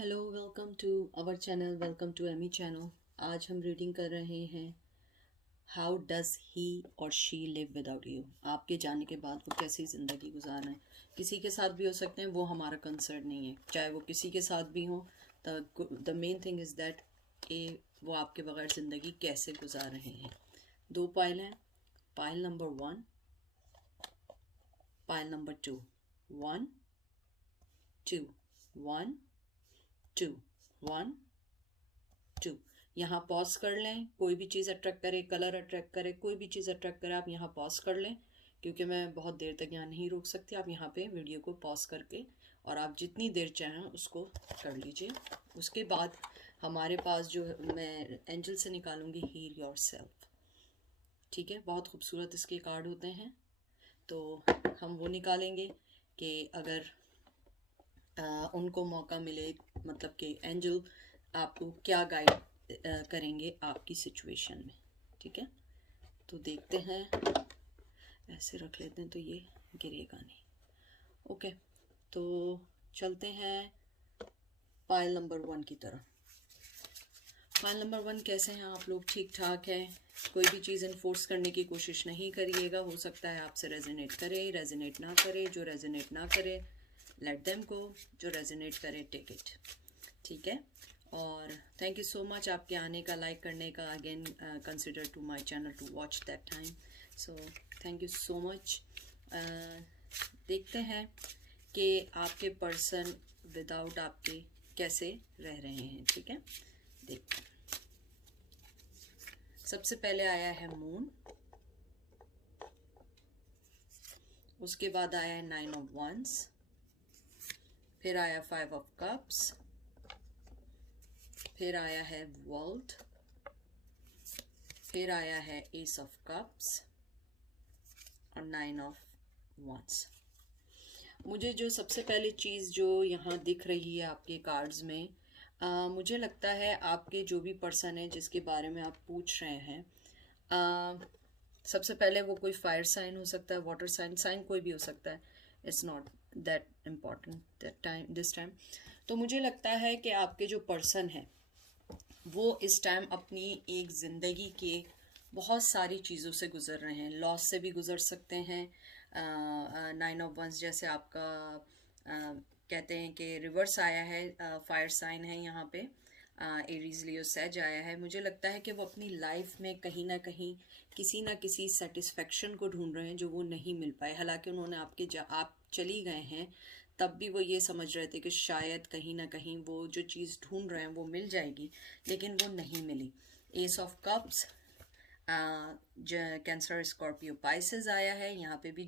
Hello, welcome to our channel, welcome to Amy channel. आज हम reading कर रहे हैं हाउ डज ही और शी लिव विदाउट यू। आपके जाने के बाद वो कैसी ज़िंदगी गुजार रहे हैं। किसी के साथ भी हो सकते हैं, वो हमारा कंसर्न नहीं है। चाहे वो किसी के साथ भी हो, the main thing is that वो आपके बगैर ज़िंदगी कैसे गुजार रहे हैं। दो पाइल हैं, पाइल नंबर 1, पाइल नंबर 2। 1 2 1 2 1 2। यहाँ पॉज कर लें। कोई भी चीज़ अट्रैक्ट करे, कलर अट्रैक्ट करे, कोई भी चीज़ अट्रैक्ट करे, आप यहाँ पॉज कर लें, क्योंकि मैं बहुत देर तक यहाँ नहीं रोक सकती। आप यहाँ पे वीडियो को पॉज करके और आप जितनी देर चाहें उसको कर लीजिए। उसके बाद हमारे पास जो मैं एंजल से निकालूंगी, हील योर सेल्फ। ठीक है, बहुत खूबसूरत इसके कार्ड होते हैं, तो हम वो निकालेंगे कि अगर उनको मौका मिले, मतलब कि एंजल आपको क्या गाइड करेंगे आपकी सिचुएशन में। ठीक है, तो देखते हैं। ऐसे रख लेते हैं तो ये गिरेगा नहीं। ओके, तो चलते हैं पाइल नंबर 1 की तरफ। पाइल नंबर 1, कैसे हैं आप लोग? ठीक ठाक है। कोई भी चीज़ इन्फोर्स करने की कोशिश नहीं करिएगा। हो सकता है आपसे रेजोनेट करे, रेजोनेट ना करे। जो रेजोनेट ना करे लेट देम गो, जो रेजोनेट करे टेक इट। ठीक है, और थैंक यू सो मच आपके आने का, लाइक करने का। Again consider to my channel to watch that time, so thank you so much. देखते हैं कि आपके पर्सन विदाउट आपके कैसे रह रहे हैं। ठीक है, देखते हैं। सबसे पहले आया है मून, उसके बाद आया है 9 ऑफ वंस, फिर आया 5 ऑफ कप्स, फिर आया है वर्ल्ड, फिर आया है एस ऑफ कप्स और 9 ऑफ वंस। मुझे जो सबसे पहली चीज़ जो यहाँ दिख रही है आपके कार्ड्स में, मुझे लगता है आपके जो भी पर्सन है जिसके बारे में आप पूछ रहे हैं, सबसे पहले वो कोई फायर साइन हो सकता है, वाटर साइन कोई भी हो सकता है। It's not that important that time, this time. तो मुझे लगता है कि आपके जो पर्सन है वो इस टाइम अपनी एक ज़िंदगी के बहुत सारी चीज़ों से गुज़र रहे हैं। लॉस से भी गुज़र सकते हैं। 9 ऑफ वंस जैसे आपका कहते हैं कि रिवर्स आया है, फायर साइन है यहाँ पे, एरीज लियो सेज आया है। मुझे लगता है कि वो अपनी लाइफ में कहीं ना कहीं किसी ना किसी सेटिस्फेक्शन को ढूंढ रहे हैं जो वो नहीं मिल पाए। हालांकि उन्होंने आप चली गए हैं, तब भी वो ये समझ रहे थे कि शायद कहीं ना कहीं वो जो चीज़ ढूंढ रहे हैं वो मिल जाएगी, लेकिन वो नहीं मिली। Ace of cups, Cancer Scorpio Pisces आया है। यहाँ पे भी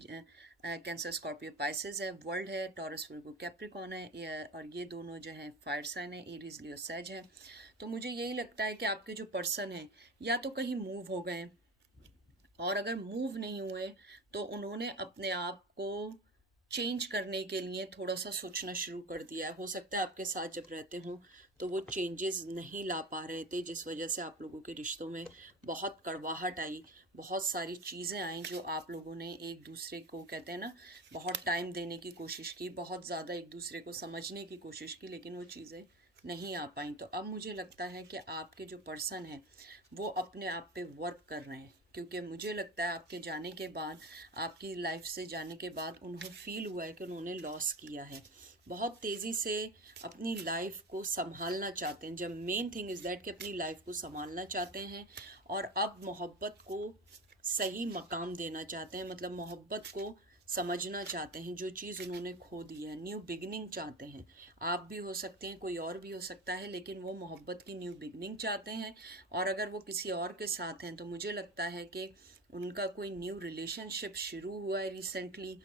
कैंसर स्कॉर्पियो पाइसेस है। वर्ल्ड है, टॉरस वर्गो कैप्रिकॉन है, और ये दोनों जो हैं फायर साइन है, एरीज लियो सेज है। तो मुझे यही लगता है कि आपके जो पर्सन है या तो कहीं मूव हो गए, और अगर मूव नहीं हुए तो उन्होंने अपने आप को चेंज करने के लिए थोड़ा सा सोचना शुरू कर दिया है। हो सकता है आपके साथ जब रहते हों तो वो चेंजेस नहीं ला पा रहे थे, जिस वजह से आप लोगों के रिश्तों में बहुत कड़वाहट आई, बहुत सारी चीज़ें आई जो आप लोगों ने एक दूसरे को, कहते हैं ना, बहुत टाइम देने की कोशिश की, बहुत ज़्यादा एक दूसरे को समझने की कोशिश की, लेकिन वो चीज़ें नहीं आ पाई। तो अब मुझे लगता है कि आपके जो पर्सन है वो अपने आप पे वर्क कर रहे हैं, क्योंकि मुझे लगता है आपके जाने के बाद, आपकी लाइफ से जाने के बाद उन्हें फील हुआ है कि उन्होंने लॉस किया है। बहुत तेज़ी से अपनी लाइफ को संभालना चाहते हैं। जब मेन थिंग इज़ दैट कि अपनी लाइफ को संभालना चाहते हैं और अब मोहब्बत को सही मकाम देना चाहते हैं, मतलब मोहब्बत को समझना चाहते हैं, जो चीज़ उन्होंने खो दी है। न्यू बिगनिंग चाहते हैं। आप भी हो सकते हैं, कोई और भी हो सकता है, लेकिन वो मोहब्बत की न्यू बिगनिंग चाहते हैं। और अगर वो किसी और के साथ हैं तो मुझे लगता है कि उनका कोई न्यू रिलेशनशिप शुरू हुआ है रिसेंटली,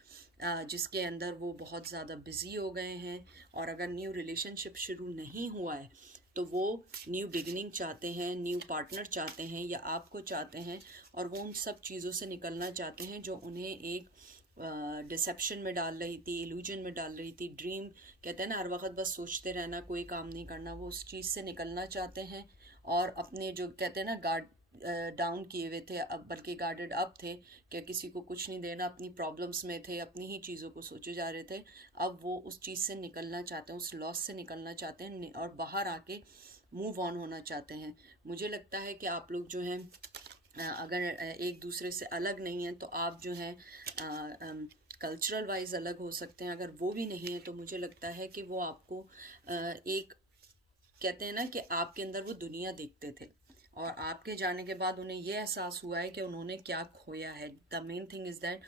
जिसके अंदर वो बहुत ज़्यादा बिजी हो गए हैं। और अगर न्यू रिलेशनशिप शुरू नहीं हुआ है तो वो न्यू बिगनिंग चाहते हैं, न्यू पार्टनर चाहते हैं, या आपको चाहते हैं, और वो उन सब चीज़ों से निकलना चाहते हैं जो उन्हें एक डिसेप्शन में डाल रही थी, इल्यूजन में डाल रही थी। ड्रीम, कहते हैं ना, हर वक्त बस सोचते रहना, कोई काम नहीं करना। वो उस चीज़ से निकलना चाहते हैं और अपने जो, कहते हैं ना, डाउन किए हुए थे, अब बल्कि गार्डेड अप थे कि किसी को कुछ नहीं देना, अपनी प्रॉब्लम्स में थे, अपनी ही चीज़ों को सोचे जा रहे थे। अब वो उस चीज़ से निकलना चाहते हैं, उस लॉस से निकलना चाहते हैं और बाहर आके मूव ऑन होना चाहते हैं। मुझे लगता है कि आप लोग जो हैं अगर एक दूसरे से अलग नहीं हैं तो आप जो हैं कल्चरल वाइज अलग हो सकते हैं। अगर वो भी नहीं है तो मुझे लगता है कि वो आपको एक कहते हैं ना कि आपके अंदर वो दुनिया देखते थे और आपके जाने के बाद उन्हें ये एहसास हुआ है कि उन्होंने क्या खोया है। The main thing is that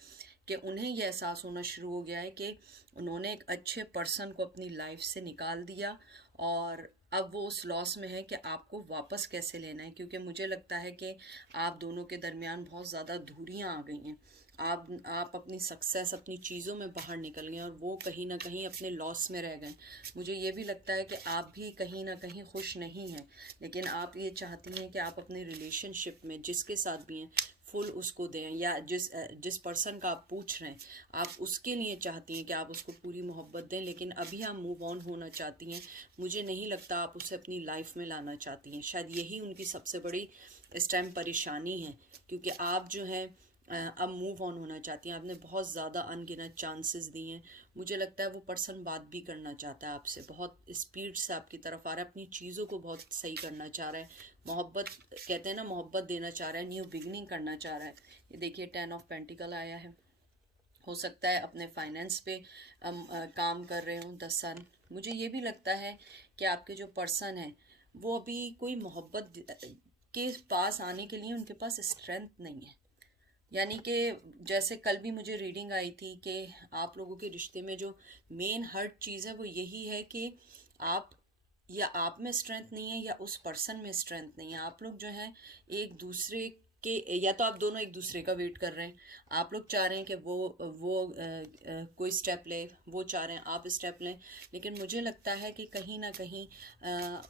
कि उन्हें यह एहसास होना शुरू हो गया है कि उन्होंने एक अच्छे पर्सन को अपनी लाइफ से निकाल दिया और अब वो उस लॉस में है कि आपको वापस कैसे लेना है। क्योंकि मुझे लगता है कि आप दोनों के दरमियान बहुत ज़्यादा दूरियां आ गई हैं। आप अपनी सक्सेस, अपनी चीज़ों में बाहर निकल गए और वो कहीं ना कहीं अपने लॉस में रह गए। मुझे ये भी लगता है कि आप भी कहीं ना कहीं खुश नहीं हैं, लेकिन आप ये चाहती हैं कि आप अपने रिलेशनशिप में जिसके साथ भी हैं फुल उसको दें, या जिस पर्सन का आप पूछ रहे हैं आप उसके लिए चाहती हैं कि आप उसको पूरी मोहब्बत दें, लेकिन अभी आप मूव ऑन होना चाहती हैं। मुझे नहीं लगता आप उसे अपनी लाइफ में लाना चाहती हैं। शायद यही उनकी सबसे बड़ी इस टाइम परेशानी है, क्योंकि आप जो हैं अब मूव ऑन होना चाहती हैं। आपने बहुत ज़्यादा अनगिनत चांसेस दिए हैं। मुझे लगता है वो पर्सन बात भी करना चाहता है आपसे, बहुत स्पीड से आपकी तरफ आ रहा है, अपनी चीज़ों को बहुत सही करना चाह रहा है, मोहब्बत कहते हैं ना, मोहब्बत देना चाह रहा है, न्यू बिगनिंग करना चाह रहा है। ये देखिए 10 ऑफ पेंटिकल आया है। हो सकता है अपने फाइनेंस पे काम कर रहे हों 10 सन। मुझे ये भी लगता है कि आपके जो पर्सन है वो अभी कोई मोहब्बत के पास आने के लिए उनके पास स्ट्रेंथ नहीं है। यानी कि जैसे कल भी मुझे रीडिंग आई थी कि आप लोगों के रिश्ते में जो मेन हर्ट चीज़ है वो यही है कि आप या आप में स्ट्रेंथ नहीं है या उस पर्सन में स्ट्रेंथ नहीं है। आप लोग जो हैं एक दूसरे के, या तो आप दोनों एक दूसरे का वेट कर रहे हैं। आप लोग चाह रहे हैं कि वो कोई स्टेप ले, वो चाह रहे हैं आप स्टेप लें, लेकिन मुझे लगता है कि कहीं ना कहीं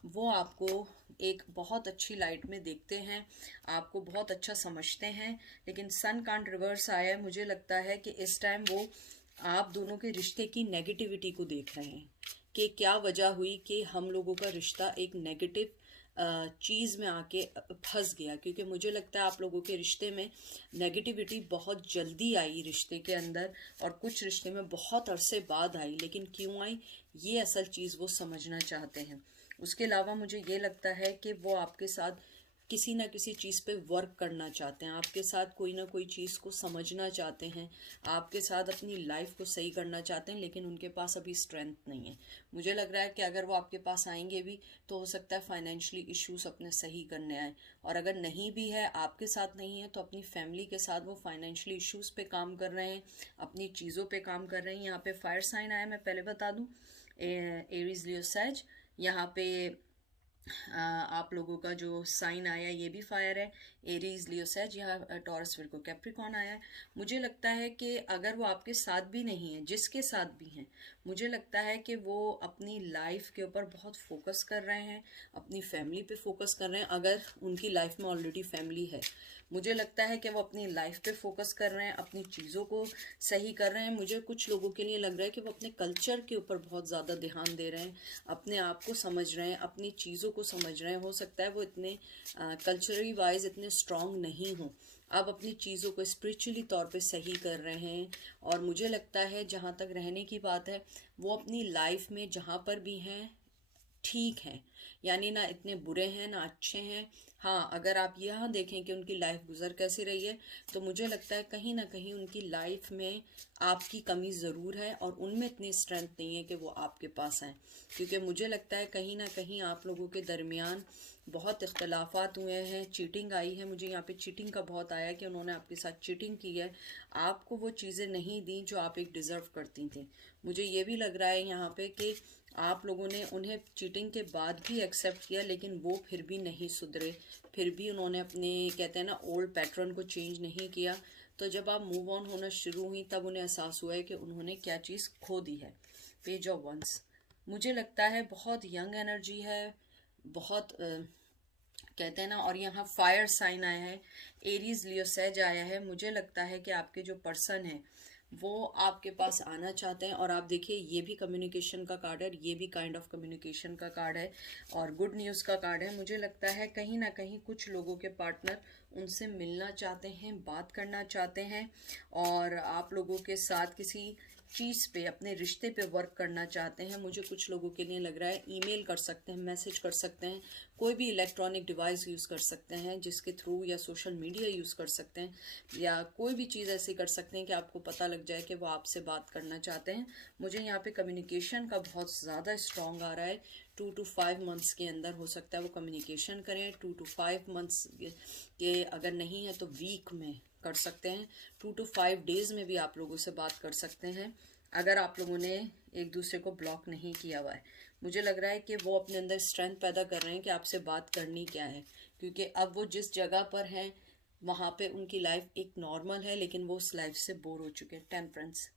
वो आपको एक बहुत अच्छी लाइट में देखते हैं, आपको बहुत अच्छा समझते हैं। लेकिन सन कांट रिवर्स आया है। मुझे लगता है कि इस टाइम वो आप दोनों के रिश्ते की नेगेटिविटी को देख रहे हैं कि क्या वजह हुई कि हम लोगों का रिश्ता एक नेगेटिव चीज़ में आके फंस गया। क्योंकि मुझे लगता है आप लोगों के रिश्ते में नेगेटिविटी बहुत जल्दी आई रिश्ते के अंदर, और कुछ रिश्ते में बहुत अरसे बाद आई। लेकिन क्यों आई, ये असल चीज़ वो समझना चाहते हैं। उसके अलावा मुझे ये लगता है कि वो आपके साथ किसी ना किसी चीज़ पे वर्क करना चाहते हैं, आपके साथ कोई ना कोई चीज़ को समझना चाहते हैं, आपके साथ अपनी लाइफ को सही करना चाहते हैं, लेकिन उनके पास अभी स्ट्रेंथ नहीं है। मुझे लग रहा है कि अगर वो आपके पास आएंगे भी तो हो सकता है फाइनेंशियली इश्यूज अपने सही करने आए, और अगर नहीं भी है, आपके साथ नहीं है, तो अपनी फैमिली के साथ वो फाइनेंशियली इश्यूज पे काम कर रहे हैं, अपनी चीज़ों पे काम कर रहे हैं। यहाँ पे फायर साइन आया, मैं पहले बता दूँ, एरीज लियो सैज। यहाँ पे आप लोगों का जो साइन आया ये भी फायर है, एरीज लियो सैज। यहाँ टॉरस विर्गो कैप्रिकॉर्न आया है। मुझे लगता है कि अगर वो आपके साथ भी नहीं है, जिसके साथ भी हैं, मुझे लगता है कि वो अपनी लाइफ के ऊपर बहुत फोकस कर रहे हैं, अपनी फैमिली पे फोकस कर रहे हैं। अगर उनकी लाइफ में ऑलरेडी फैमिली है, मुझे लगता है कि वो अपनी लाइफ पे फोकस कर रहे हैं, अपनी चीज़ों को सही कर रहे हैं। मुझे कुछ लोगों के लिए लग रहा है कि वो अपने कल्चर के ऊपर बहुत ज़्यादा ध्यान दे रहे हैं, अपने आप को समझ रहे हैं, अपनी चीज़ों को समझ रहे हैं। हो सकता है वो इतने कल्चरली वाइज इतने स्ट्रांग नहीं हों, अब अपनी चीज़ों को स्पिरिचुअली तौर पे सही कर रहे हैं। और मुझे लगता है जहाँ तक रहने की बात है, वो अपनी लाइफ में जहाँ पर भी हैं ठीक हैं, यानी ना इतने बुरे हैं ना अच्छे हैं। हाँ, अगर आप यहाँ देखें कि उनकी लाइफ गुजर कैसी रही है, तो मुझे लगता है कहीं ना कहीं उनकी लाइफ में आपकी कमी ज़रूर है और उनमें इतनी स्ट्रेंथ नहीं है कि वो आपके पास आए। क्योंकि मुझे लगता है कहीं ना कहीं आप लोगों के दरमियान बहुत इख्तलाफात हुए हैं, चीटिंग आई है। मुझे यहाँ पे चीटिंग का बहुत आया कि उन्होंने आपके साथ चीटिंग की है, आपको वो चीज़ें नहीं दी जो आप एक डिज़र्व करती थी। मुझे ये भी लग रहा है यहाँ पे कि आप लोगों ने उन्हें चीटिंग के बाद भी एक्सेप्ट किया, लेकिन वो फिर भी नहीं सुधरे, फिर भी उन्होंने अपने कहते हैं ना ओल्ड पैटर्न को चेंज नहीं किया। तो जब आप मूव ऑन होना शुरू हुई तब उन्हें एहसास हुआ है कि उन्होंने क्या चीज़ खो दी है। पेज ऑफ वंस, मुझे लगता है बहुत यंग एनर्जी है, बहुत कहते हैं ना। और यहाँ फायर साइन आया है, एरीज लियो सैज आया है। मुझे लगता है कि आपके जो पर्सन है वो आपके पास आना चाहते हैं। और आप देखिए ये भी कम्युनिकेशन का कार्ड है, ये भी काइंड ऑफ कम्युनिकेशन का कार्ड है और गुड न्यूज़ का कार्ड है। मुझे लगता है कहीं ना कहीं कुछ लोगों के पार्टनर उनसे मिलना चाहते हैं, बात करना चाहते हैं और आप लोगों के साथ किसी चीज़ पे, अपने रिश्ते पे वर्क करना चाहते हैं। मुझे कुछ लोगों के लिए लग रहा है ईमेल कर सकते हैं, मैसेज कर सकते हैं, कोई भी इलेक्ट्रॉनिक डिवाइस यूज़ कर सकते हैं जिसके थ्रू, या सोशल मीडिया यूज़ कर सकते हैं, या कोई भी चीज़ ऐसी कर सकते हैं कि आपको पता लग जाए कि वो आपसे बात करना चाहते हैं। मुझे यहाँ पे कम्युनिकेशन का बहुत ज़्यादा स्ट्रॉन्ग आ रहा है। 2 to 5 मंथ्स के अंदर हो सकता है वो कम्युनिकेशन करें। 2 to 5 मंथ्स के अगर नहीं है तो वीक में कर सकते हैं। 2 to 5 डेज में भी आप लोगों से बात कर सकते हैं अगर आप लोगों ने एक दूसरे को ब्लॉक नहीं किया हुआ है। मुझे लग रहा है कि वो अपने अंदर स्ट्रेंथ पैदा कर रहे हैं कि आपसे बात करनी क्या है, क्योंकि अब वो जिस जगह पर हैं वहाँ पे उनकी लाइफ एक नॉर्मल है, लेकिन वो उस लाइफ से बोर हो चुके हैं। टेम्परेंस,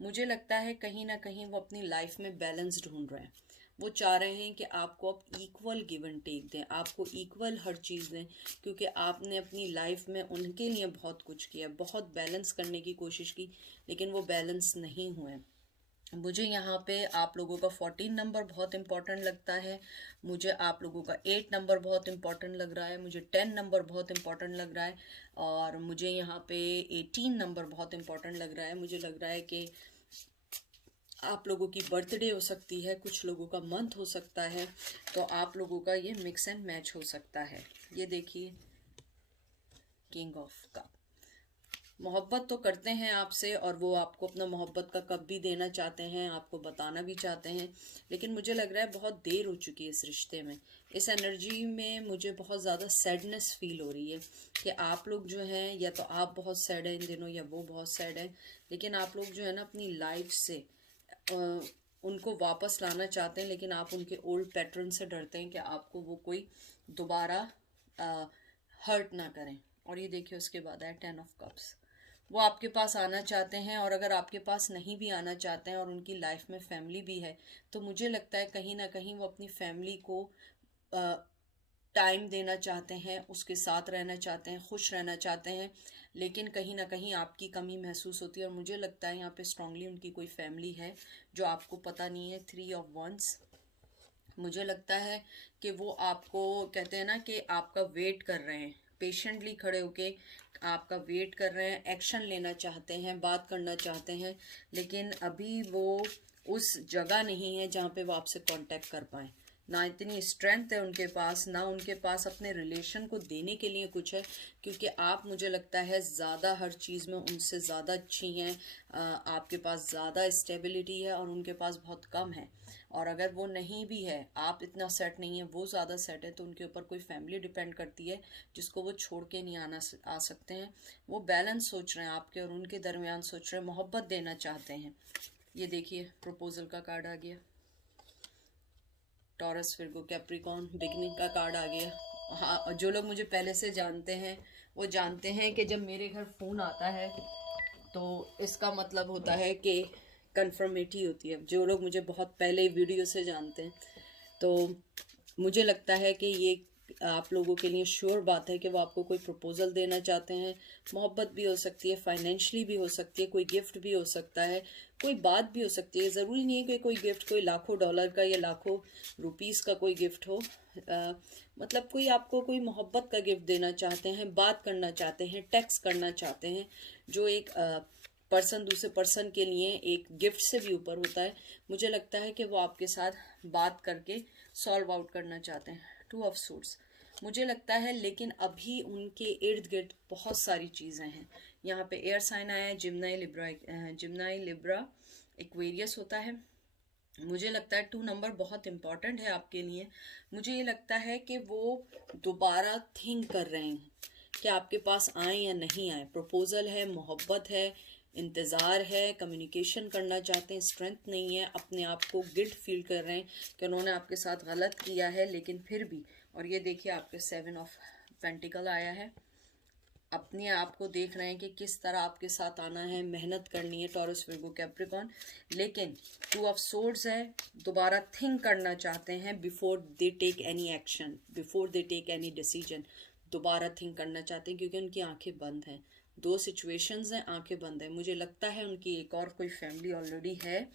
मुझे लगता है कहीं ना कहीं वो अपनी लाइफ में बैलेंस ढूंढ रहे हैं। वो चाह रहे हैं कि आपको अब इक्वल गिव एंड टेक दें, आपको इक्वल हर चीज़ दें, क्योंकि आपने अपनी लाइफ में उनके लिए बहुत कुछ किया, बहुत बैलेंस करने की कोशिश की, लेकिन वो बैलेंस नहीं हुए। मुझे यहाँ पे आप लोगों का 14 नंबर बहुत इंपॉर्टेंट लगता है, मुझे आप लोगों का 8 नंबर बहुत इंपॉर्टेंट लग रहा है, मुझे 10 नंबर बहुत इंपॉर्टेंट लग रहा है और मुझे यहाँ पे 18 नंबर बहुत इंपॉर्टेंट लग रहा है। मुझे लग रहा है कि आप लोगों की बर्थडे हो सकती है, कुछ लोगों का मंथ हो सकता है, तो आप लोगों का ये मिक्स एंड मैच हो सकता है। ये देखिए किंग ऑफ कप, मोहब्बत तो करते हैं आपसे और वो आपको अपना मोहब्बत का कप भी देना चाहते हैं, आपको बताना भी चाहते हैं, लेकिन मुझे लग रहा है बहुत देर हो चुकी है इस रिश्ते में। इस एनर्जी में मुझे बहुत ज़्यादा सैडनेस फील हो रही है कि आप लोग जो हैं, या तो आप बहुत सैड हैं इन दिनों या वो बहुत सैड है, लेकिन आप लोग जो है ना अपनी लाइफ से उनको वापस लाना चाहते हैं, लेकिन आप उनके ओल्ड पैटर्न से डरते हैं कि आपको वो कोई दोबारा हर्ट ना करें। और ये देखिए उसके बाद है 10 ऑफ कप्स, वो आपके पास आना चाहते हैं और अगर आपके पास नहीं भी आना चाहते हैं और उनकी लाइफ में फैमिली भी है, तो मुझे लगता है कहीं ना कहीं वो अपनी फैमिली को टाइम देना चाहते हैं, उसके साथ रहना चाहते हैं, खुश रहना चाहते हैं, लेकिन कहीं ना कहीं आपकी कमी महसूस होती है। और मुझे लगता है यहाँ पे स्ट्रांगली उनकी कोई फैमिली है जो आपको पता नहीं है। 3 ऑफ वंस, मुझे लगता है कि वो आपको कहते हैं ना कि आपका वेट कर रहे हैं, पेशेंटली खड़े होके आपका वेट कर रहे हैं, एक्शन लेना चाहते हैं, बात करना चाहते हैं, लेकिन अभी वो उस जगह नहीं है जहाँ पे वो आपसे कांटेक्ट कर पाए। ना इतनी स्ट्रेंथ है उनके पास, ना उनके पास अपने रिलेशन को देने के लिए कुछ है, क्योंकि आप मुझे लगता है ज़्यादा हर चीज़ में उनसे ज़्यादा अच्छी हैं। आपके पास ज़्यादा स्टेबिलिटी है और उनके पास बहुत कम है। और अगर वो नहीं भी है, आप इतना सेट नहीं है, वो ज़्यादा सेट है, तो उनके ऊपर कोई फैमिली डिपेंड करती है जिसको वो छोड़ के नहीं आ सकते हैं। वो बैलेंस सोच रहे हैं, आपके और उनके दरमियान सोच रहे हैं, मोहब्बत देना चाहते हैं। ये देखिए प्रपोजल का कार्ड आ गया, टॉरस, विर्गो, कैप्रिकॉर्न, बिगनिंग का कार्ड आ गया। हाँ, और जो लोग मुझे पहले से जानते हैं वो जानते हैं कि जब मेरे घर फ़ोन आता है तो इसका मतलब होता है कि कन्फर्मेटी होती है। जो लोग मुझे बहुत पहले वीडियो से जानते हैं, तो मुझे लगता है कि ये आप लोगों के लिए श्योर बात है कि वो आपको कोई प्रपोजल देना चाहते हैं। मोहब्बत भी हो सकती है, फाइनेंशियली भी हो सकती है, कोई गिफ्ट भी हो सकता है, कोई बात भी हो सकती है। ज़रूरी नहीं है कि कोई गिफ्ट कोई लाखों डॉलर का या लाखों रुपीस का कोई गिफ्ट हो। मतलब कोई आपको कोई मोहब्बत का गिफ्ट देना चाहते हैं, बात करना चाहते हैं, टेक्स्ट करना चाहते हैं, जो एक पर्सन दूसरे पर्सन के लिए एक गिफ्ट से भी ऊपर होता है। मुझे लगता है कि वो आपके साथ बात करके सॉल्व आउट करना चाहते हैं। 2 ऑफ सूट्स, मुझे लगता है, लेकिन अभी उनके इर्द गिर्द बहुत सारी चीज़ें हैं। यहाँ पे एयर साइन आया है, जिम्नाई लिब्रा, जिम्नाई लिब्रा एक्वेरियस होता है। मुझे लगता है 2 नंबर बहुत इम्पॉर्टेंट है आपके लिए। मुझे ये लगता है कि वो दोबारा थिंक कर रहे हैं कि आपके पास आए या नहीं आए। प्रपोजल है, मोहब्बत है, इंतज़ार है, कम्युनिकेशन करना चाहते हैं, स्ट्रेंथ नहीं है, अपने आप को गिल्ट फील कर रहे हैं कि उन्होंने आपके साथ गलत किया है, लेकिन फिर भी। और ये देखिए आपके 7 ऑफ पेंटिकल आया है, अपने आप को देख रहे हैं कि किस तरह आपके साथ आना है, मेहनत करनी है, टॉरस, विर्गो, कैप्रिकॉर्न। लेकिन 2 ऑफ सोर्ड्स है, दोबारा थिंक करना चाहते हैं before they take any action, before they take any decision. दोबारा थिंक करना चाहते हैं क्योंकि उनकी आंखें बंद हैं। दो सिचुएशंस हैं, आंखें बंद है। मुझे लगता है उनकी एक और कोई फैमिली ऑलरेडी है,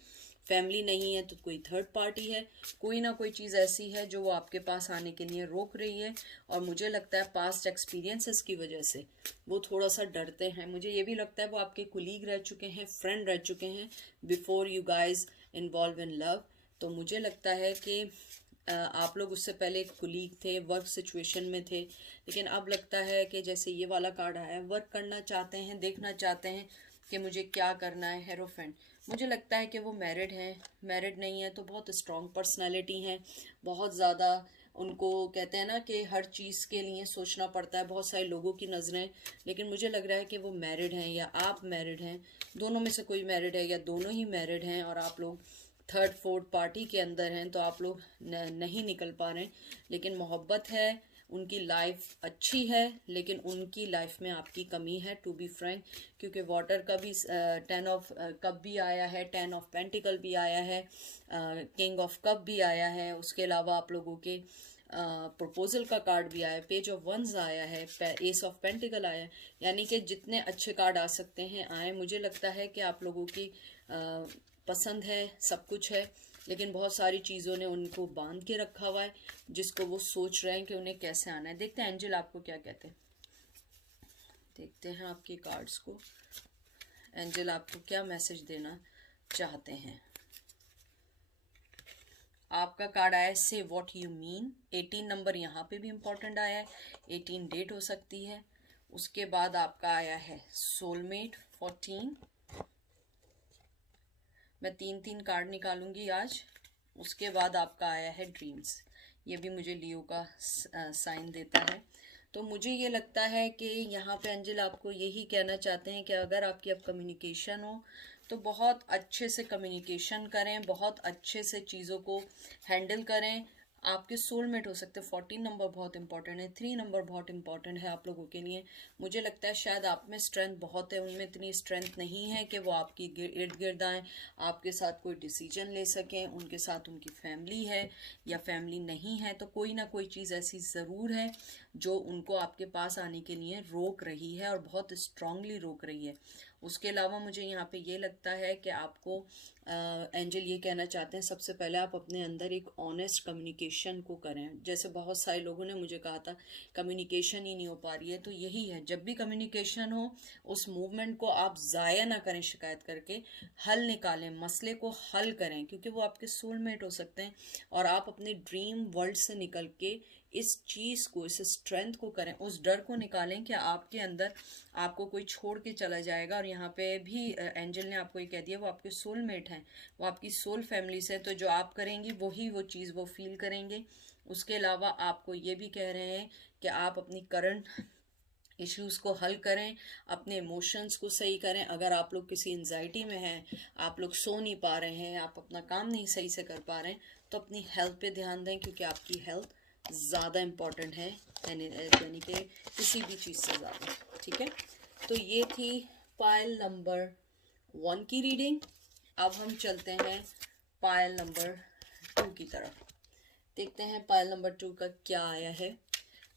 फैमिली नहीं है तो कोई थर्ड पार्टी है, कोई ना कोई चीज़ ऐसी है जो वो आपके पास आने के लिए रोक रही है। और मुझे लगता है पास्ट एक्सपीरियंसेस की वजह से वो थोड़ा सा डरते हैं। मुझे ये भी लगता है वो आपके कुलीग रह चुके हैं, फ्रेंड रह चुके हैं before you guys involve in love. तो मुझे लगता है कि आप लोग उससे पहले एक कुलीग थे, वर्क सिचुएशन में थे, लेकिन अब लगता है कि जैसे ये वाला कार्ड आया है, वर्क करना चाहते हैं, देखना चाहते हैं कि मुझे क्या करना है। हेरोफेंट, मुझे लगता है कि वो मैरिड हैं, मैरिड नहीं है तो बहुत स्ट्रॉन्ग पर्सनालिटी हैं, बहुत ज़्यादा उनको कहते हैं ना कि हर चीज़ के लिए सोचना पड़ता है, बहुत सारे लोगों की नज़रें। लेकिन मुझे लग रहा है कि वो मैरिड हैं या आप मैरिड हैं, दोनों में से कोई मैरिड है या दोनों ही मैरिड हैं और आप लोग थर्ड फोर्थ पार्टी के अंदर हैं, तो आप लोग नहीं निकल पा रहे हैं। लेकिन मोहब्बत है, उनकी लाइफ अच्छी है, लेकिन उनकी लाइफ में आपकी कमी है, टू बी फ्रैंक। क्योंकि वाटर का भी 10 ऑफ कप भी आया है, 10 ऑफ पेंटिकल भी आया है, किंग ऑफ कप भी आया है, उसके अलावा आप लोगों के प्रपोजल का कार्ड भी आया है, पेज ऑफ वंस आया है, एस ऑफ पेंटिकल आया है। यानी कि जितने अच्छे कार्ड आ सकते हैं आए। मुझे लगता है कि आप लोगों की पसंद है, सब कुछ है, लेकिन बहुत सारी चीज़ों ने उनको बांध के रखा हुआ है, जिसको वो सोच रहे हैं कि उन्हें कैसे आना है। देखते हैं एंजल आपको क्या कहते हैं, देखते हैं आपके कार्ड्स को, एंजल आपको क्या मैसेज देना चाहते हैं। आपका कार्ड आया है से व्हाट यू मीन, 18 नंबर यहाँ पे भी इम्पोर्टेंट आया है, 18 डेट हो सकती है। उसके बाद आपका आया है सोलमेट 14, मैं 3 कार्ड निकालूंगी आज। उसके बाद आपका आया है ड्रीम्स, ये भी मुझे लियो का साइन देता है। तो मुझे ये लगता है कि यहाँ पे एंजल आपको यही कहना चाहते हैं कि अगर आपकी अब कम्युनिकेशन हो तो बहुत अच्छे से कम्युनिकेशन करें, बहुत अच्छे से चीज़ों को हैंडल करें। आपके सोलमेट हो सकते हैं। 14 नंबर बहुत इंपॉर्टेंट है, 3 नंबर बहुत इंपॉर्टेंट है आप लोगों के लिए। मुझे लगता है शायद आप में स्ट्रेंथ बहुत है, उनमें इतनी स्ट्रेंथ नहीं है कि वो आपकी इर्द गिर्द आएँ, आपके साथ कोई डिसीजन ले सकें। उनके साथ उनकी फैमिली है या फैमिली नहीं है, तो कोई ना कोई चीज़ ऐसी ज़रूर है जो उनको आपके पास आने के लिए रोक रही है और बहुत स्ट्रांगली रोक रही है। उसके अलावा मुझे यहाँ पे ये लगता है कि आपको एंजल ये कहना चाहते हैं, सबसे पहले आप अपने अंदर एक ऑनेस्ट कम्युनिकेशन को करें। जैसे बहुत सारे लोगों ने मुझे कहा था कम्युनिकेशन ही नहीं हो पा रही है, तो यही है, जब भी कम्युनिकेशन हो उस मूवमेंट को आप ज़ाया ना करें शिकायत करके, हल निकालें, मसले को हल करें, क्योंकि वो आपके सोलमेट हो सकते हैं। और आप अपने ड्रीम वर्ल्ड से निकल के इस चीज़ को, इस स्ट्रेंथ को करें, उस डर को निकालें कि आपके अंदर आपको कोई छोड़ के चला जाएगा। और यहाँ पे भी एंजल ने आपको ये कह दिया वो आपके सोलमेट हैं, वो आपकी सोल फैमिली से, तो जो आप करेंगी वही वो चीज़ वो फील करेंगे। उसके अलावा आपको ये भी कह रहे हैं कि आप अपनी करंट इश्यूज़ को हल करें, अपने इमोशंस को सही करें। अगर आप लोग किसी एंजाइटी में हैं, आप लोग सो नहीं पा रहे हैं, आप अपना काम नहीं सही से कर पा रहे हैं, तो अपनी हेल्थ पे ध्यान दें, क्योंकि आपकी हेल्थ ज़्यादा इम्पॉर्टेंट है, यानी कि किसी भी चीज़ से ज़्यादा। ठीक है, तो ये थी पायल नंबर 1 की रीडिंग। अब हम चलते हैं पायल नंबर 2 की तरफ, देखते हैं पायल नंबर 2 का क्या आया है।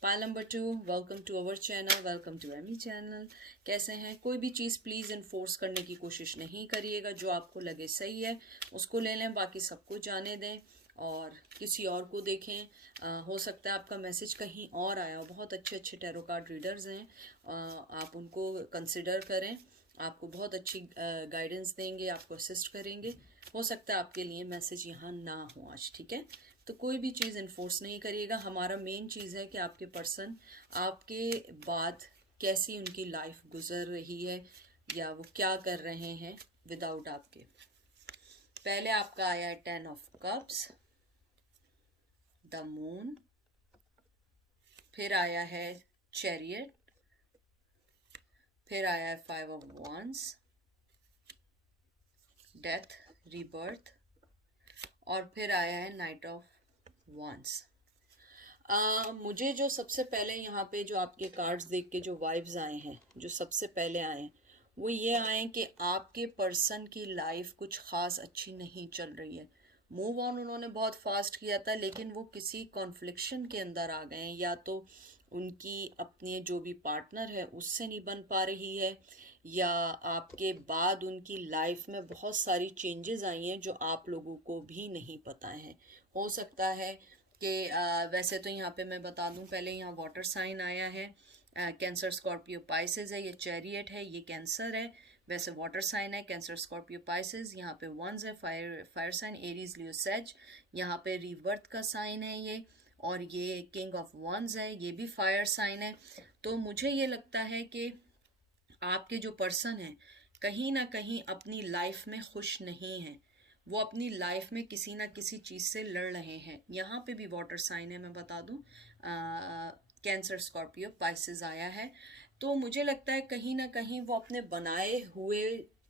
Payal number 2, welcome to our channel, welcome to Amy channel. कैसे हैं? कोई भी चीज़ प्लीज़ इन्फोर्स करने की कोशिश नहीं करिएगा, जो आपको लगे सही है उसको ले लें, बाकी सबको जाने दें और किसी और को देखें। हो सकता है आपका मैसेज कहीं और आया हो। बहुत अच्छे अच्छे टैरो कार्ड रीडर्स हैं, आप उनको कंसिडर करें, आपको बहुत अच्छी गाइडेंस देंगे, आपको असिस्ट करेंगे। हो सकता है आपके लिए मैसेज यहाँ ना हो आज। ठीक है, तो कोई भी चीज़ इन्फोर्स नहीं करिएगा। हमारा मेन चीज़ है कि आपके पर्सन आपके बाद कैसी उनकी लाइफ गुजर रही है या वो क्या कर रहे हैं विदाउट आपके। पहले आपका आया है 10 ऑफ कप्स, द मून, फिर आया है चैरियट, फिर आया है 5 ऑफ wands, डेथ, रीबर्थ, और फिर आया है नाइट ऑफ wands। मुझे जो सबसे पहले यहाँ पे जो आपके कार्ड्स देख के जो वाइब्स आए हैं, जो सबसे पहले आए हैं, वो ये आए कि आपके पर्सन की लाइफ कुछ खास अच्छी नहीं चल रही है। मूव ऑन उन्होंने बहुत फास्ट किया था, लेकिन वो किसी कॉन्फ्लिक्शन के अंदर आ गए हैं, या तो उनकी अपने जो भी पार्टनर है उससे नहीं बन पा रही है, या आपके बाद उनकी लाइफ में बहुत सारी चेंजेस आई हैं जो आप लोगों को भी नहीं पता है। हो सकता है कि वैसे तो यहाँ पे मैं बता दूँ, पहले यहाँ वाटर साइन आया है, कैंसर स्कॉर्पियो पाइसेस है, ये चैरियट है, ये कैंसर है, वैसे वाटर साइन है कैंसर स्कॉर्पियो पाइसेस, यहाँ पे वंस है fire sign Aries Leo sage, यहाँ पे रीबर्थ का साइन है ये, और ये किंग ऑफ वंस है, ये भी फायर साइन है। तो मुझे ये लगता है कि आपके जो पर्सन है कहीं ना कहीं अपनी लाइफ में खुश नहीं है, वो अपनी लाइफ में किसी ना किसी चीज़ से लड़ रहे हैं। यहाँ पे भी वाटर साइन है, मैं बता दूँ, कैंसर स्कॉर्पियो पाइसेस आया है। तो मुझे लगता है कहीं ना कहीं वो अपने बनाए हुए,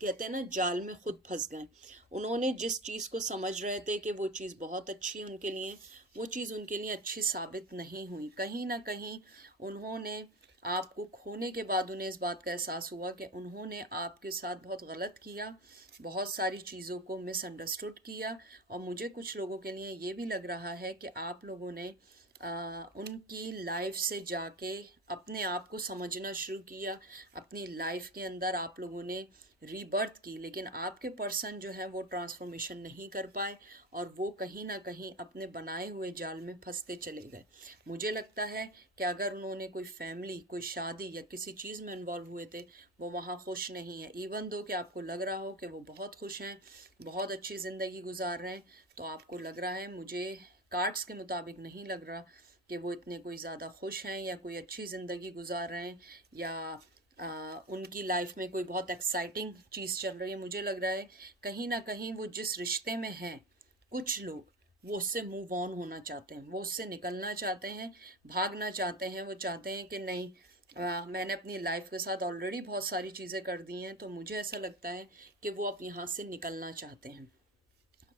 कहते हैं ना, जाल में खुद फंस गए। उन्होंने जिस चीज़ को समझ रहे थे कि वो चीज़ बहुत अच्छी है उनके लिए, वो चीज़ उनके लिए अच्छी साबित नहीं हुई। कहीं ना कहीं उन्होंने आपको खोने के बाद उन्हें इस बात का एहसास हुआ कि उन्होंने आपके साथ बहुत गलत किया, बहुत सारी चीज़ों को मिसअंडरस्टूड किया। और मुझे कुछ लोगों के लिए ये भी लग रहा है कि आप लोगों ने उनकी लाइफ से जाके अपने आप को समझना शुरू किया, अपनी लाइफ के अंदर आप लोगों ने रीबर्थ की, लेकिन आपके पर्सन जो है वो ट्रांसफॉर्मेशन नहीं कर पाए और वो कहीं ना कहीं अपने बनाए हुए जाल में फंसते चले गए। मुझे लगता है कि अगर उन्होंने कोई फैमिली, कोई शादी या किसी चीज़ में इन्वॉल्व हुए थे, वो वहाँ खुश नहीं है। इवन दो कि आपको लग रहा हो कि वो बहुत खुश हैं, बहुत अच्छी ज़िंदगी गुजार रहे हैं, तो आपको लग रहा है, मुझे कार्ड्स के मुताबिक नहीं लग रहा कि वो इतने कोई ज़्यादा खुश हैं या कोई अच्छी ज़िंदगी गुजार रहे हैं, या उनकी लाइफ में कोई बहुत एक्साइटिंग चीज़ चल रही है। मुझे लग रहा है कहीं ना कहीं वो जिस रिश्ते में हैं, कुछ लोग वो उससे मूव ऑन होना चाहते हैं, वो उससे निकलना चाहते हैं, भागना चाहते हैं। वो चाहते हैं कि नहीं, मैंने अपनी लाइफ के साथ ऑलरेडी बहुत सारी चीज़ें कर दी हैं, तो मुझे ऐसा लगता है कि वो अब यहाँ से निकलना चाहते हैं।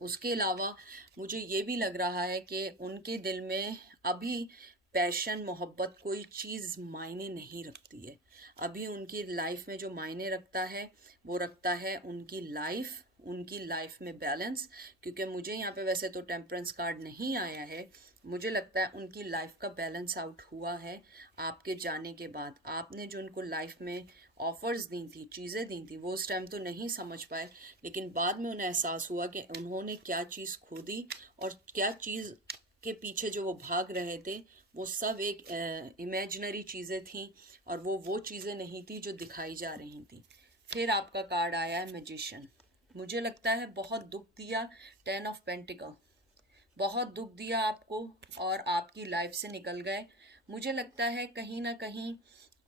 उसके अलावा मुझे ये भी लग रहा है कि उनके दिल में अभी पैशन, मोहब्बत कोई चीज़ मायने नहीं रखती है। अभी उनकी लाइफ में जो मायने रखता है वो रखता है उनकी लाइफ में बैलेंस। क्योंकि मुझे यहाँ पे वैसे तो टेम्परेंस कार्ड नहीं आया है, मुझे लगता है उनकी लाइफ का बैलेंस आउट हुआ है आपके जाने के बाद। आपने जो उनको लाइफ में ऑफर्स दी थी, चीज़ें दी थी, वो उस टाइम तो नहीं समझ पाए, लेकिन बाद में उन्हें एहसास हुआ कि उन्होंने क्या चीज़ खो दी और क्या चीज़ के पीछे जो वो भाग रहे थे वो सब एक इमेजिनरी चीज़ें थी, और वो चीज़ें नहीं थी जो दिखाई जा रही थी। फिर आपका कार्ड आया है मैजिशियन। मुझे लगता है बहुत दुख दिया, 10 ऑफ पेंटिकल, बहुत दुख दिया आपको और आपकी लाइफ से निकल गए। मुझे लगता है कहीं ना कहीं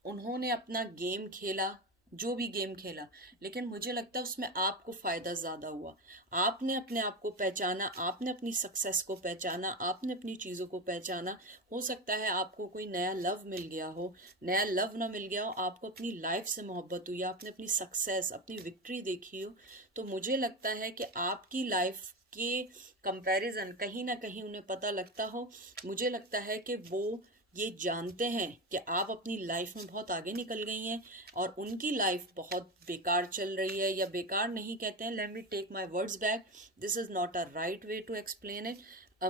उन्होंने अपना गेम खेला, जो भी गेम खेला, लेकिन मुझे लगता है उसमें आपको फ़ायदा ज़्यादा हुआ। आपने अपने आप को पहचाना, आपने अपनी सक्सेस को पहचाना, आपने अपनी चीज़ों को पहचाना। हो सकता है आपको कोई नया लव मिल गया हो, नया लव ना मिल गया हो, आपको अपनी लाइफ से मोहब्बत हुई, आपने अपनी सक्सेस, अपनी विक्ट्री देखी हो। तो मुझे लगता है कि आपकी लाइफ के कंपैरिजन कहीं ना कहीं उन्हें पता लगता हो। मुझे लगता है कि वो ये जानते हैं कि आप अपनी लाइफ में बहुत आगे निकल गई हैं और उनकी लाइफ बहुत बेकार चल रही है, या बेकार नहीं कहते हैं, let me take my words back, this is not a right way to explain it.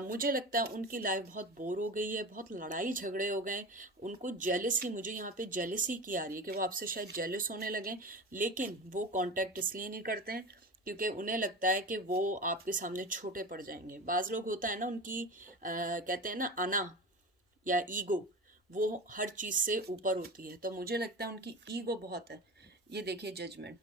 मुझे लगता है उनकी लाइफ बहुत बोर हो गई है, बहुत लड़ाई झगड़े हो गए, उनको जेलसी, मुझे यहाँ पे जेलसी की आ रही है कि वो आपसे शायद जेलस होने लगे, लेकिन वो कांटेक्ट इसलिए नहीं करते हैं क्योंकि उन्हें लगता है कि वो आपके सामने छोटे पड़ जाएंगे। बाज़ लोग होता है ना, उनकी कहते हैं ना अना या ईगो, वो हर चीज़ से ऊपर होती है। तो मुझे लगता है उनकी ईगो बहुत है। ये देखिए जजमेंट,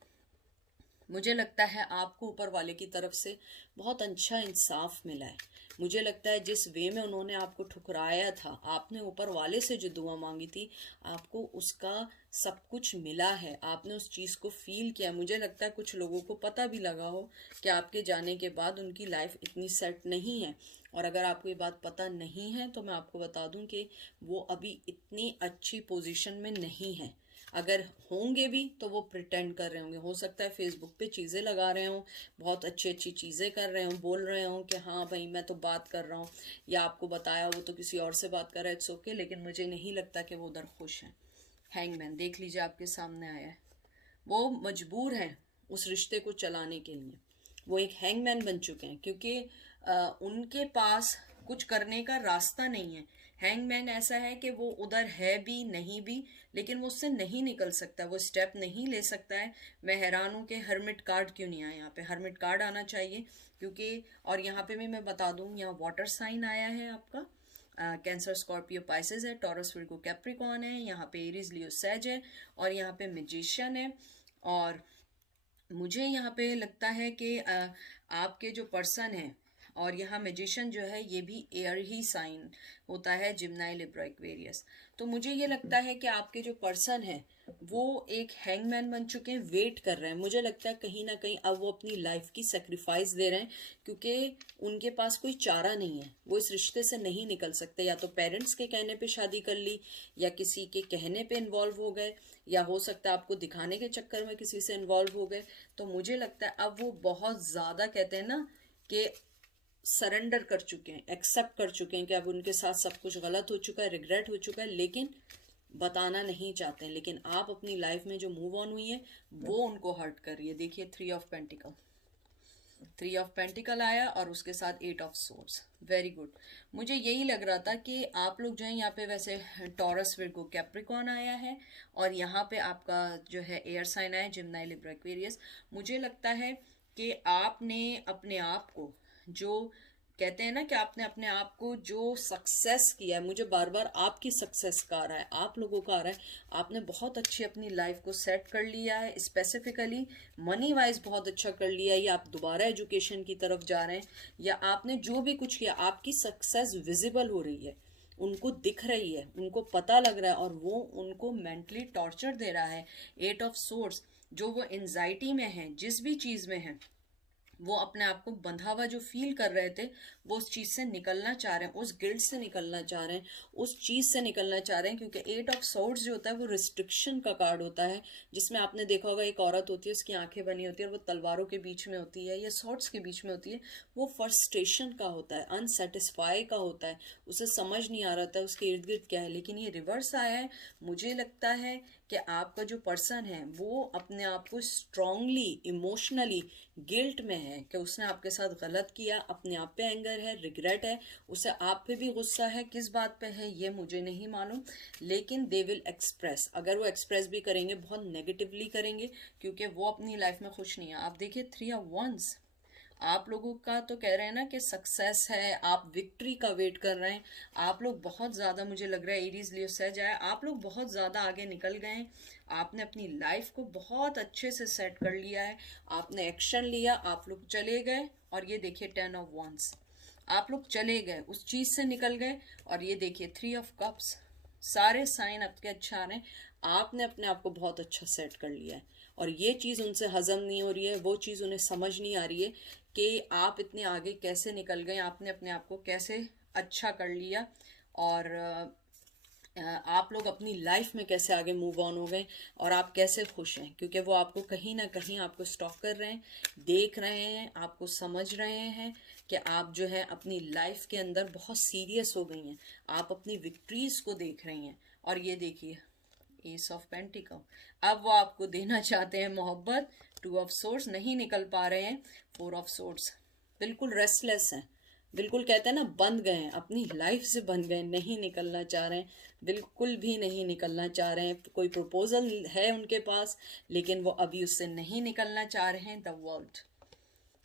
मुझे लगता है आपको ऊपर वाले की तरफ से बहुत अच्छा इंसाफ मिला है। मुझे लगता है जिस वे में उन्होंने आपको ठुकराया था, आपने ऊपर वाले से जो दुआ मांगी थी, आपको उसका सब कुछ मिला है, आपने उस चीज़ को फील किया। मुझे लगता है कुछ लोगों को पता भी लगा हो कि आपके जाने के बाद उनकी लाइफ इतनी सेट नहीं है। और अगर आपको ये बात पता नहीं है तो मैं आपको बता दूं कि वो अभी इतनी अच्छी पोजीशन में नहीं है। अगर होंगे भी तो वो प्रिटेंड कर रहे होंगे। हो सकता है फेसबुक पे चीज़ें लगा रहे हों, बहुत अच्छी अच्छी चीज़ें कर रहे हों, बोल रहे हों कि हाँ भाई मैं तो बात कर रहा हूँ, या आपको बताया वो तो किसी और से बात कर रहा है, इट्स ओके, लेकिन मुझे नहीं लगता कि वो उधर खुश हैं। हैंगमैन देख लीजिए आपके सामने आया है, वो मजबूर हैं उस रिश्ते को चलाने के लिए। वो एक हैंगमैन बन चुके हैं क्योंकि उनके पास कुछ करने का रास्ता नहीं है। हैंगमैन ऐसा है कि वो उधर है भी नहीं भी, लेकिन वो उससे नहीं निकल सकता, वो स्टेप नहीं ले सकता है। मैं हैरान हूँ कि हर्मिट कार्ड क्यों नहीं आया यहाँ पे। हर्मिट कार्ड आना चाहिए, क्योंकि और यहाँ पे भी मैं बता दूँ, यहाँ वाटर साइन आया है आपका, कैंसर स्कॉर्पियो पाइसेस है, टॉरस विर्गो कैप्रिकॉर्न है, यहाँ पे एरीज लियो सैज है, और यहाँ पे मैजिशियन है। और मुझे यहाँ पे लगता है कि आपके जो पर्सन है, और यहाँ मैजिशियन जो है ये भी एयर ही साइन होता है, जिम्नाई लिब्रा एक्वेरियस। तो मुझे ये लगता है कि आपके जो पर्सन है वो एक हैंगमैन बन चुके हैं, वेट कर रहे हैं। मुझे लगता है कहीं ना कहीं अब वो अपनी लाइफ की सेक्रीफाइस दे रहे हैं, क्योंकि उनके पास कोई चारा नहीं है, वो इस रिश्ते से नहीं निकल सकते। या तो पेरेंट्स के कहने पे शादी कर ली, या किसी के कहने पे इन्वॉल्व हो गए, या हो सकता है आपको दिखाने के चक्कर में किसी से इन्वॉल्व हो गए। तो मुझे लगता है अब वो बहुत ज़्यादा, कहते हैं ना कि सरेंडर कर चुके हैं, एक्सेप्ट कर चुके हैं कि अब उनके साथ सब कुछ गलत हो चुका है, रिग्रेट हो चुका है, लेकिन बताना नहीं चाहते हैं। लेकिन आप अपनी लाइफ में जो मूव ऑन हुई है वो उनको हर्ट कर रही है। देखिए 3 ऑफ पेंटिकल, 3 ऑफ पेंटिकल आया और उसके साथ 8 ऑफ सोर्ड्स। Very good. मुझे यही लग रहा था कि आप लोग जो है यहाँ पे, वैसे टॉरस विर्गो कैप्रिकॉर्न आया है, और यहाँ पे आपका जो है एयर साइन आया है, जिम्नाई लिब्रा एक्वेरियस। मुझे लगता है कि आपने अपने आप को, जो कहते हैं ना कि आपने अपने आप को जो सक्सेस किया है, मुझे बार बार आपकी सक्सेस का आ रहा है, आप लोगों का आ रहा है। आपने बहुत अच्छी अपनी लाइफ को सेट कर लिया है, स्पेसिफिकली मनी वाइज बहुत अच्छा कर लिया है, या आप दोबारा एजुकेशन की तरफ जा रहे हैं, या आपने जो भी कुछ किया, आपकी सक्सेस विजिबल हो रही है, उनको दिख रही है, उनको पता लग रहा है, और वो उनको मेंटली टॉर्चर दे रहा है। 8 ऑफ सोर्स, जो वो एंजाइटी में है, जिस भी चीज़ में है, वो अपने आप को बंधा हुआ जो फील कर रहे थे, वो उस चीज से निकलना चाह रहे हैं, उस गिल्ट से निकलना चाह रहे हैं, उस चीज से निकलना चाह रहे हैं। क्योंकि 8 ऑफ सोर्ड्स जो होता है वो रिस्ट्रिक्शन का कार्ड होता है, जिसमें आपने देखा होगा एक औरत होती है, उसकी आंखें बनी होती है और वो तलवारों के बीच में होती है या सॉर्ड्स के बीच में होती है। वो फ्रस्ट्रेशन का होता है, अनसेटिस्फाई का होता है, उसे समझ नहीं आ रहा था उसके इर्द गिर्द क्या है। लेकिन ये रिवर्स आया है। मुझे लगता है कि आपका जो पर्सन है वो अपने आप को स्ट्रांगली इमोशनली गिल्ट में है कि उसने आपके साथ गलत किया, अपने आप पे एंगर है, रिग्रेट है, उसे आप पे भी गुस्सा है। किस बात पे है ये मुझे नहीं मालूम, लेकिन दे विल एक्सप्रेस। अगर वो एक्सप्रेस भी करेंगे, बहुत नेगेटिवली करेंगे, क्योंकि वो अपनी लाइफ में खुश नहीं है। आप देखिए 3 ऑफ वंस, आप लोगों का तो कह रहे हैं ना कि सक्सेस है, आप विक्ट्री का वेट कर रहे हैं। आप लोग बहुत ज़्यादा, मुझे लग रहा है एरीज लियो सज आया, आप लोग बहुत ज़्यादा आगे निकल गए हैं। आपने अपनी लाइफ को बहुत अच्छे से सेट कर लिया है, आपने एक्शन लिया, आप लोग चले गए, और ये देखिए 10 ऑफ वंस, आप लोग चले गए, उस चीज़ से निकल गए। और ये देखिए 3 ऑफ कप्स, सारे साइन आपके अच्छा आ रहे हैं, आपने अपने आप को बहुत अच्छा सेट कर लिया है। और ये चीज़ उनसे हजम नहीं हो रही है, वो चीज़ उन्हें समझ नहीं आ रही है कि आप इतने आगे कैसे निकल गए, आपने अपने आप को कैसे अच्छा कर लिया, और आप लोग अपनी लाइफ में कैसे आगे मूव ऑन हो गए, और आप कैसे खुश हैं। क्योंकि वो आपको कहीं ना कहीं आपको स्टॉक कर रहे हैं, देख रहे हैं, आपको समझ रहे हैं कि आप जो है अपनी लाइफ के अंदर बहुत सीरियस हो गई हैं, आप अपनी विक्ट्रीज को देख रही हैं। और ये देखिए एस ऑफ पेंटिकल, अब वो आपको देना चाहते हैं मोहब्बत। 2 ऑफ सोर्ड्स, नहीं निकल पा रहे हैं। 4 ऑफ सोर्ड्स, बिल्कुल रेस्टलेस हैं, बिल्कुल कहते हैं ना बंध गए हैं, अपनी लाइफ से बंध गए, नहीं निकलना चाह रहे हैं, बिल्कुल भी नहीं निकलना चाह रहे हैं। कोई प्रपोजल है उनके पास, लेकिन वो अभी उससे नहीं निकलना चाह रहे हैं। द वर्ल्ड,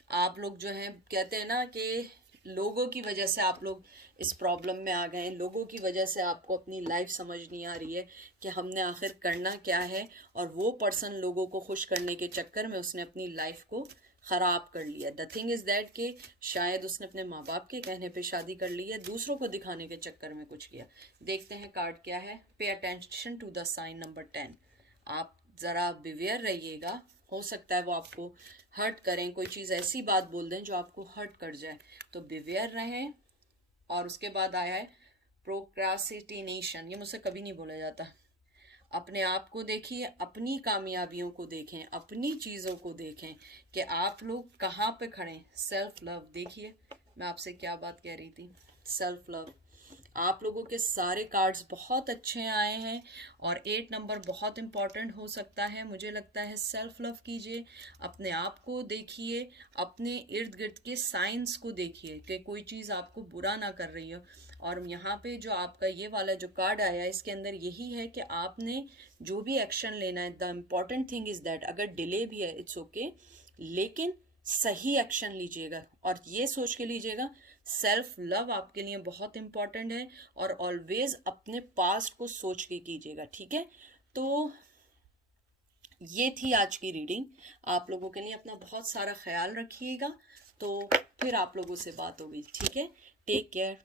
आप लोग जो हैं कहते हैं ना कि लोगों की वजह से आप लोग इस प्रॉब्लम में आ गए हैं, लोगों की वजह से आपको अपनी लाइफ समझ नहीं आ रही है कि हमने आखिर करना क्या है। और वो पर्सन लोगों को खुश करने के चक्कर में उसने अपनी लाइफ को ख़राब कर लिया। द थिंग इज़ दैट कि शायद उसने अपने माँ बाप के कहने पे शादी कर ली है, दूसरों को दिखाने के चक्कर में कुछ किया। देखते हैं कार्ड क्या है। Pay attention to the sign number 10। आप ज़रा बिवेयर रहिएगा, हो सकता है वो आपको हर्ट करें, कोई चीज़ ऐसी बात बोल दें जो आपको हर्ट कर जाए, तो बिवेयर रहें। और उसके बाद आया है प्रोक्रास्टिनेशन, ये मुझसे कभी नहीं बोला जाता। अपने आप को देखिए, अपनी कामयाबियों को देखें, अपनी चीज़ों को देखें कि आप लोग कहाँ पे खड़े हैं। सेल्फ लव, देखिए मैं आपसे क्या बात कह रही थी, सेल्फ लव। आप लोगों के सारे कार्ड्स बहुत अच्छे आए हैं और 8 नंबर बहुत इम्पॉर्टेंट हो सकता है। मुझे लगता है सेल्फ लव कीजिए, अपने आप को देखिए, अपने इर्द गिर्द के साइंस को देखिए कि कोई चीज़ आपको बुरा ना कर रही हो। और यहाँ पे जो आपका ये वाला जो कार्ड आया है इसके अंदर यही है कि आपने जो भी एक्शन लेना है, the important thing is that अगर डिले भी है इट्स ओके, लेकिन सही एक्शन लीजिएगा और ये सोच के लीजिएगा सेल्फ लव आपके लिए बहुत इंपॉर्टेंट है और ऑलवेज अपने पास्ट को सोच के कीजिएगा, ठीक है। तो ये थी आज की रीडिंग। आप लोगों के लिए अपना बहुत सारा ख्याल रखिएगा। तो फिर आप लोगों से बात होगी, ठीक है। Take care.